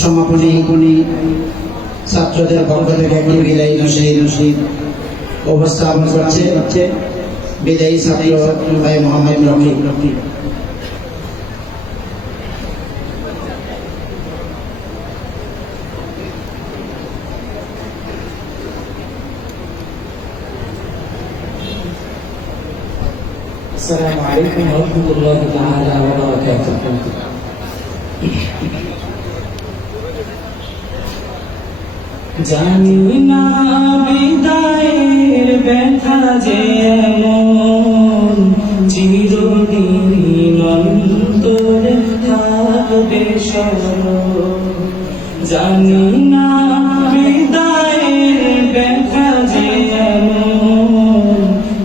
সমাপনী ছাত্রদের পক্ষ থেকে একটি বিদায়ী নসিব উপস্থাপন করছে বিদায়ী ছাত্র ভাই মোহাম্মদ রফি। السلام عليكم ورحمة الله تعالى وبركاته. জানি না বিদায়ের ব্যথা যে এমন, চিরদিন অন্তরে থাকবে স্মরণ। জানি না বিদায়ের ব্যথা যে এমন,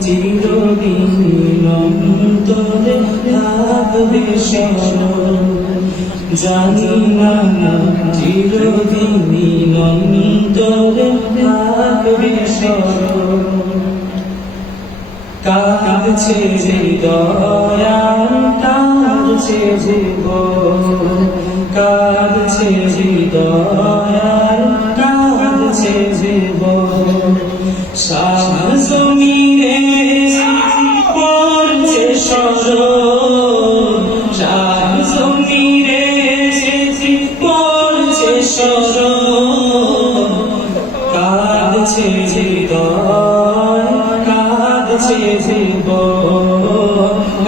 চিরদিন অন্তরে থাকবে স্মরণ। জানি না চিরদিন অন্তরে থাকবে স্মরণ। কাঁদছে হৃদয়ার কাঁদছে জীবন, কাঁদছে হৃদয়ার কাঁদছে জীবন। শাহজমিরে পড়ছে স্মরণ, শাহজমিরে পড়ছে স্মরণ। কাঁদছে হৃদয় কাঁদছে জীবন,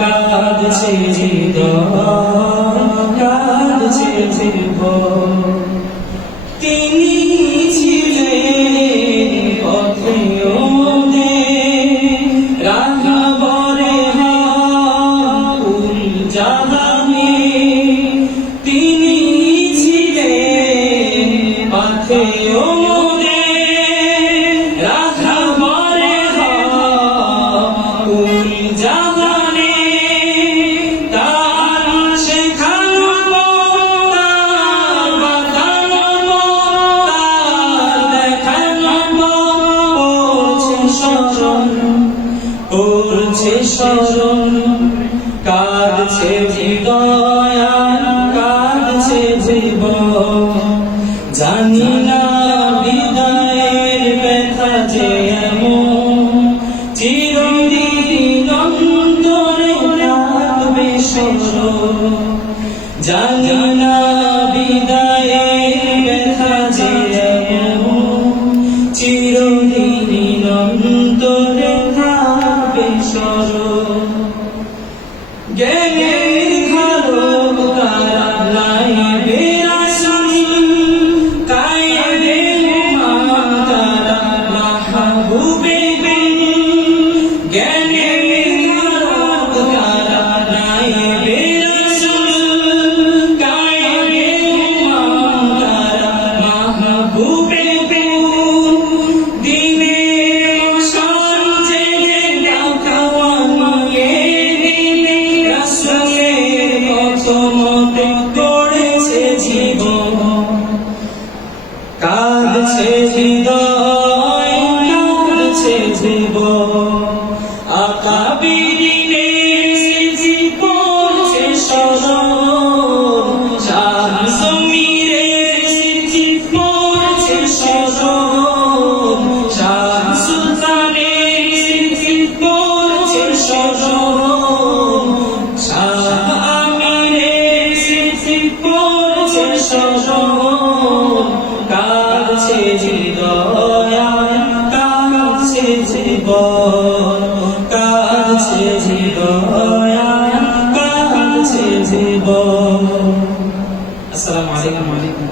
কাঁদছে হৃদয় কাঁদছে জীবন। তিনি ছিলেন পথে ওদের রাহাবরে হাউল জাহানে, তিনি ছিলেন পথে ওদের রাহাবরে হাউল জাহানে। তার শেখানো তার বাতানো তার দেখানো পড়ছে স্মরণ। কাঁদছে হৃদয় কাঁদছে জীবন। জানি না বিদায়ের ব্যথা যে এমন, চিরদিন অন্তরে থাকবে স্মরণ। জানি না বিদায়ের ব্যথা যে এমন, চিরদিন অন্তরে থাকবে স্মরণ। জ্ঞানের ঘাতক তারা নাইবে রাসূল, কায়েদে উম্মাহ তারা মাহবুবে বিন। জ্ঞানের ঘাতক তারা নাইবে রাসূল, কায়েদে উম্মাহ তারা মাহবুবে বিন। দিনের মশাল জেগে ডাকা নিয়ে রাসূলের মতে গড়েছে জীবন। কাঁদছে হৃদয় কাঁদছে জীবন। আকাবিরিনের স্মৃতি পড়ছে স্মরণ, শাহজমিরের স্মৃতি পড়ছে স্মরণ। শাহ সুলতানের স্মৃতি পড়ছে স্মরণ, শাহ আমিরের স্মৃতি পড়ছে স্মরণ। কাঁদছে হৃদয় কাঁদছে জীবন, কাঁদছে হৃদয় কাঁদছে জীবন। আসসালামু আলাইকুম।